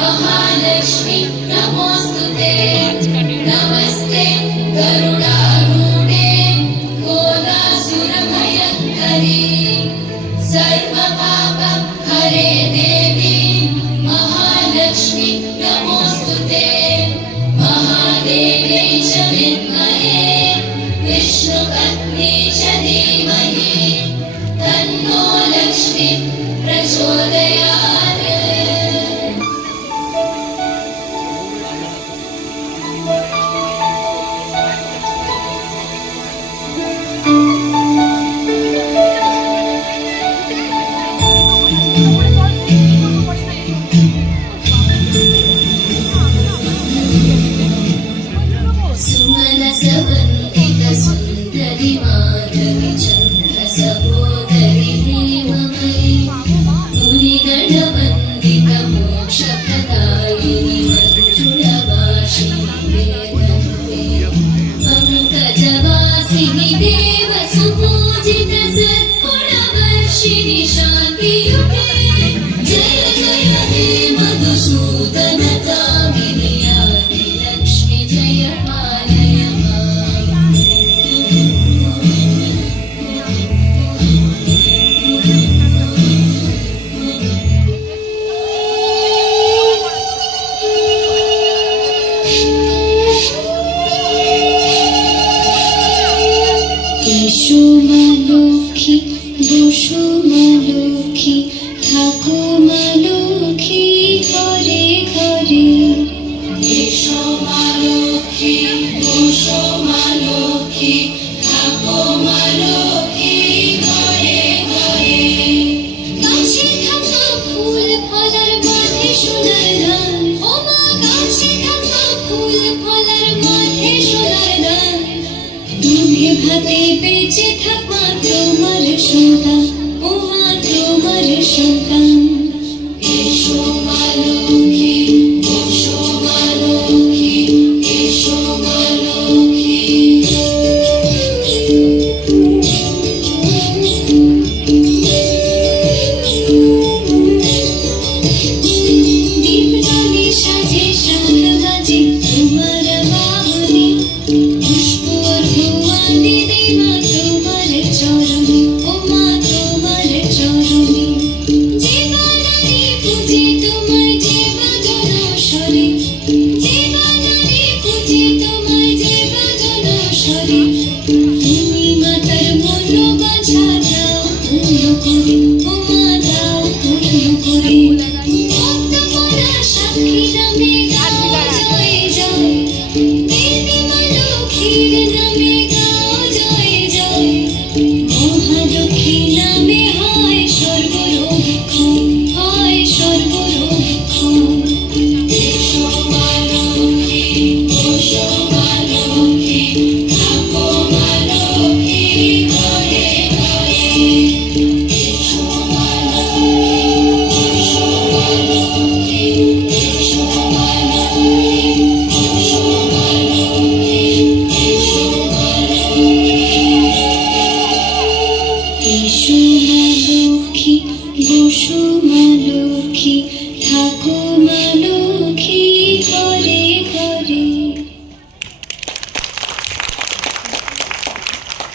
महालक्ष्मी नमोस्तुते नमस्ते गरुडारूढे कोलासुरभयङ्करी सर्वपापहरे देवी महालक्ष्मी नमोस्तुते महादेवी च विद्महे विष्णुपत्नी च धीमहि तन्नो लक्ष्मी प्रचोदयात्। सुन्दरी माधवी चन्द्र सहोदरी हेममयी मुनिगणवन्दित मोक्षप्रदायिनि मञ्जुलवासिनि वेदनुते पङ्कजवासिनि देवसुपूजित सद्गुणवर्षिणि शान्तियुते जय जय हे मधुसूदन कामिनि आदिलक्ष्मि जय पालय লক্ষ্মী বসো মা লক্ষ্মী থাকো মা লক্ষ্মী ঘরে ঘরে এসো মা লক্ষ্মী বসো মা লক্ষ্মী থাকো মা লক্ষ্মী ঘরে ঘরে গাছে থাকা ফুল ফলার মাঝে সোনার ধান ও মা গাছে থাকা ফুল ফলার মাঝে সোনার ধান তুমি ভাতে বেঁচে থাকবা তোমার সন্তান ও মা তোমার সন্তান।